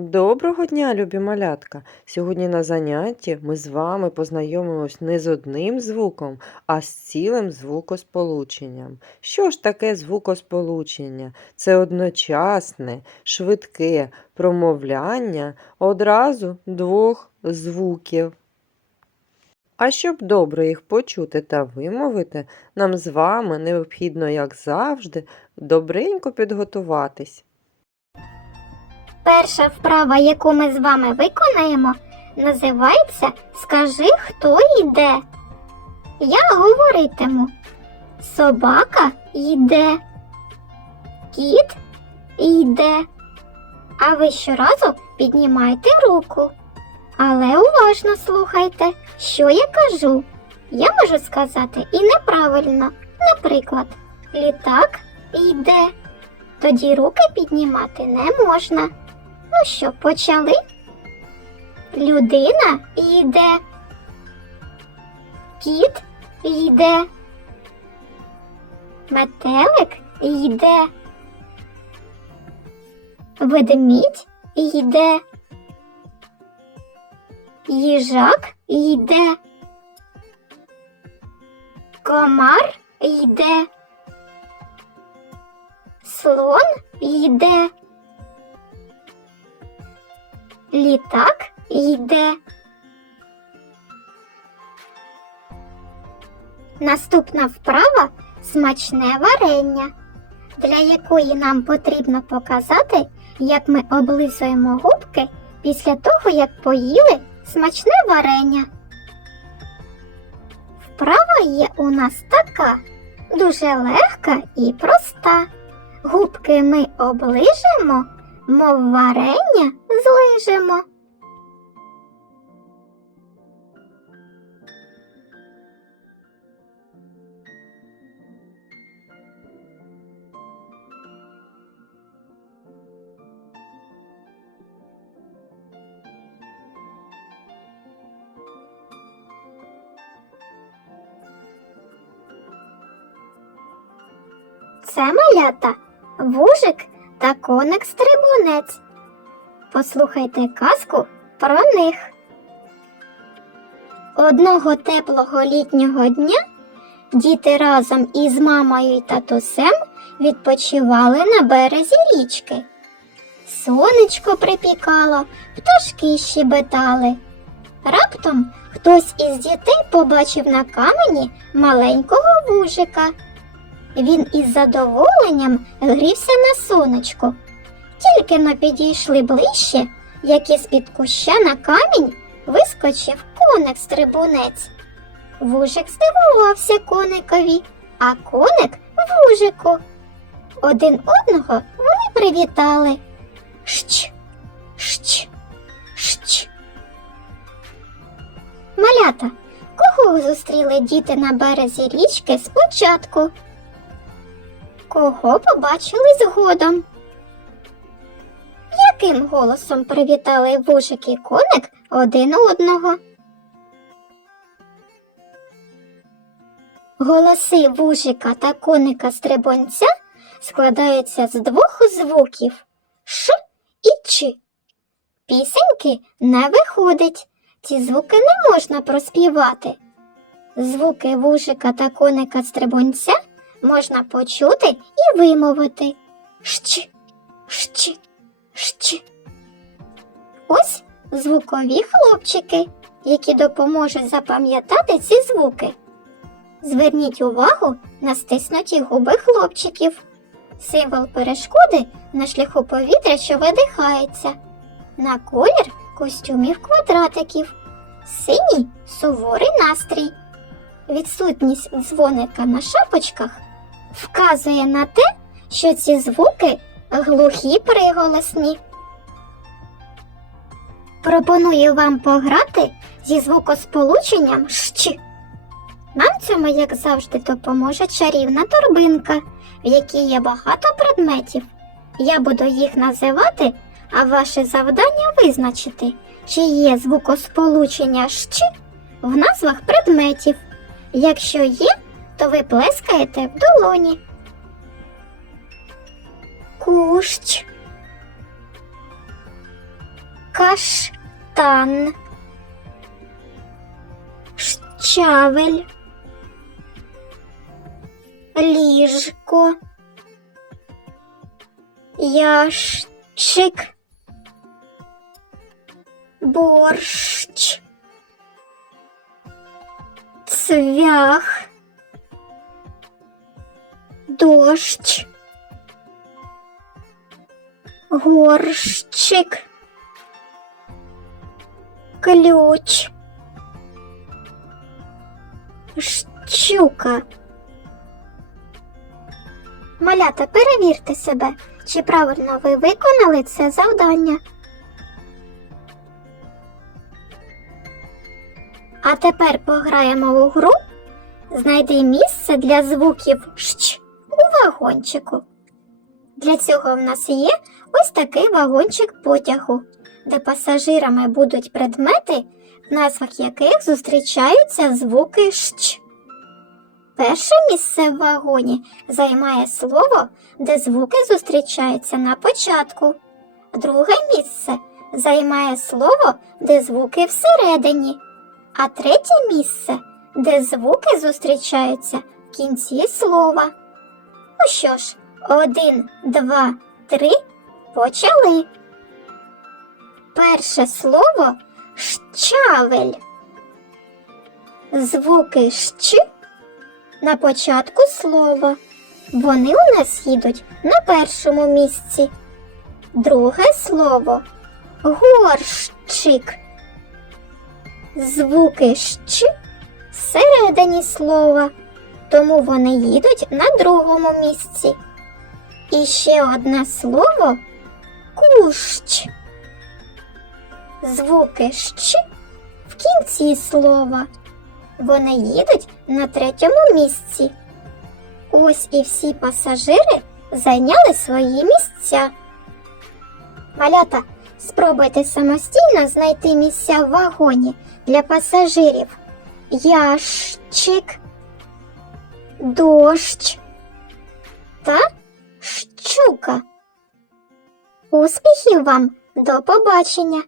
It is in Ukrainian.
Доброго дня, любі малятка! Сьогодні на занятті ми з вами познайомимось не з одним звуком, а з цілим звукосполученням. Що ж таке звукосполучення? Це одночасне, швидке промовляння одразу двох звуків. А щоб добре їх почути та вимовити, нам з вами необхідно, як завжди, добренько підготуватись. Перша вправа, яку ми з вами виконаємо, називається Скажи, хто йде. Я говоритиму. Собака йде. Кіт йде. А ви щоразу піднімайте руку. Але уважно слухайте, що я кажу. Я можу сказати і неправильно. Наприклад, літак йде. Тоді руки піднімати не можна. Ну що, почали? Людина йде. Кіт йде. Метелик йде. Ведмідь йде. Їжак йде. Комар йде. Слон йде. Літак йде. Наступна вправа смачне варення, для якої нам потрібно показати, як ми облизуємо губки після того, як поїли смачне варення. Вправа є у нас така, дуже легка і проста. Губки ми оближемо, мов варення злижемо. Це малята вужик та коник стрибунець. Послухайте казку про них. Одного теплого літнього дня діти разом із мамою й татусем відпочивали на березі річки. Сонечко припікало, пташки щебетали. Раптом хтось із дітей побачив на камені маленького вужика. Він із задоволенням грівся на сонечку. Тільки но підійшли ближче, як із під куща на камінь вискочив коник стрибунець. Вужик здивувався коникові, а коник вужику. Один одного вони привітали. Щ, щ, щ. Малята, кого зустріли діти на березі річки спочатку? Кого побачили згодом? Яким голосом привітали вужик і коник один одного? Голоси вужика та коника стрибунця складаються з двох звуків Ш і Ч. Пісеньки не виходить, ці звуки не можна проспівати. Звуки вужика та коника стрибунця можна почути і вимовити щ, щ, щ. Ось звукові хлопчики, які допоможуть запам'ятати ці звуки. Зверніть увагу на стиснуті губи хлопчиків. Символ перешкоди на шляху повітря, що видихається. На колір костюмів квадратиків. Синій суворий настрій. Відсутність дзвоника на шапочках вказує на те, що ці звуки глухі приголосні. Пропоную вам пограти зі звукосполученням щ. Нам цьому, як завжди, допоможе чарівна торбинка, в якій є багато предметів. Я буду їх називати, а ваше завдання визначити, чи є звукосполучення щ в назвах предметів. Якщо є, то ви плескаєте в долоні. Кущ. каштан, щавель, ліжко, ящик, борщ, цвях, дощ, горщик, ключ, щука. Малята, перевірте себе, чи правильно ви виконали це завдання. А тепер пограємо у гру. Знайди місце для звуків щ вагончику. Для цього в нас є ось такий вагончик потягу, де пасажирами будуть предмети, в назвах яких зустрічаються звуки щ. Перше місце в вагоні займає слово, де звуки зустрічаються на початку. Друге місце займає слово, де звуки всередині. А третє місце, де звуки зустрічаються в кінці слова. Ну що ж, один, два, три, почали. Перше слово щавель. Звуки щ на початку слова. Вони у нас їдуть на першому місці. Друге слово горщик. Звуки щ всередині слова, тому вони їдуть на другому місці. І ще одне слово кущ. Звуки щ в кінці слова. Вони їдуть на третьому місці. Ось і всі пасажири зайняли свої місця. Малята, спробуйте самостійно знайти місця в вагоні для пасажирів. Ящик, дощ та щука. Успіхів вам! До побачення!